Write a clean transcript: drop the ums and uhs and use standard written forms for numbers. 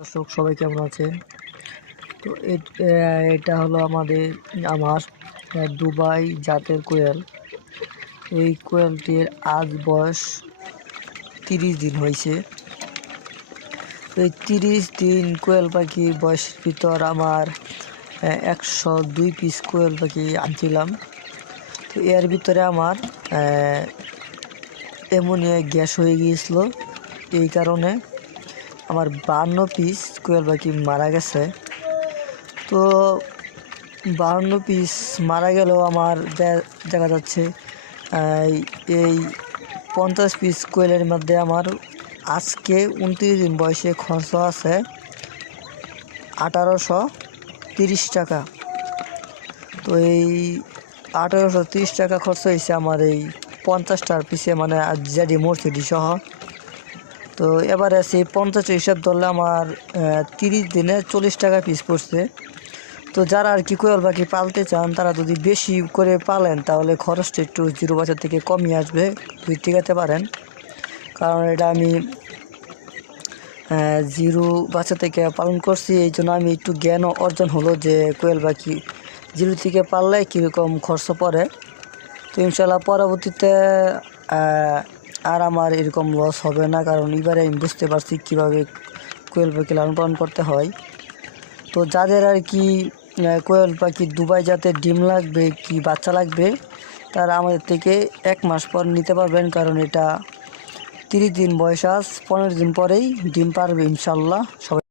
দর্শক সবাই কেমন আছেন? তো এটা হলো আমার দুবাই জাতের কোয়েল। এই কোয়েলটির আজ বয়স 30 দিন হয়েছে। এই 30 দিন কোয়েল পাখির বয়সের ভিতর আমার 102 পিস কোয়েল পাখি আনছিলাম। তো এর ভিতরে আমার অ্যামোনিয়া গ্যাস হয়ে গিয়েছিল। এই কারণে আমার 52 পিস কোয়েল পাখি মারা গেছে। তো 52 পিস মারা গেলেও আমার দেখা যাচ্ছে এই 50 পিস কোয়েলের মধ্যে আমার আজকে 29 দিন বয়সে খরচ আছে 1830 টাকা। তো এই 1830 টাকা খরচ হয়েছে আমার এই 50টার পিছে, মানে যেটি মরসিডি সহ। তো এবারে সেই 50 হিসাব ধরলে আমার 30 দিনে 40 টাকা পিস পড়ছে। তো যারা আর কি কোয়েল পাখি পালতে চান তারা যদি বেশি করে পালেন তাহলে খরচটা একটু জিরো বাজার থেকে কমিয়ে আসবে, টিকাতে পারেন। কারণ এটা আমি জিরো বাচ্চা থেকে পালন করছি, এই জন্য আমি একটু জ্ঞান অর্জন হলো যে কোয়েল পাখি জিরো থেকে পাললে কীরকম খরচ পড়ে। তো ইনশাল্লাহ পরবর্তীতে আর আমার এরকম লস হবে না, কারণ এবারে আমি বুঝতে পারছি কীভাবে কোয়েল পাখি লালন পালন করতে হয়। তো যাদের আর কি কোয়েল পাখি দুবাই জাতের ডিম লাগবে কি বাচ্চা লাগবে, তারা আমাদের থেকে 1 মাস পর নিতে পারবেন, কারণ এটা 30 দিন বয়স, 15 দিন পরেই ডিম পারবে ইনশাল্লাহ। সবাই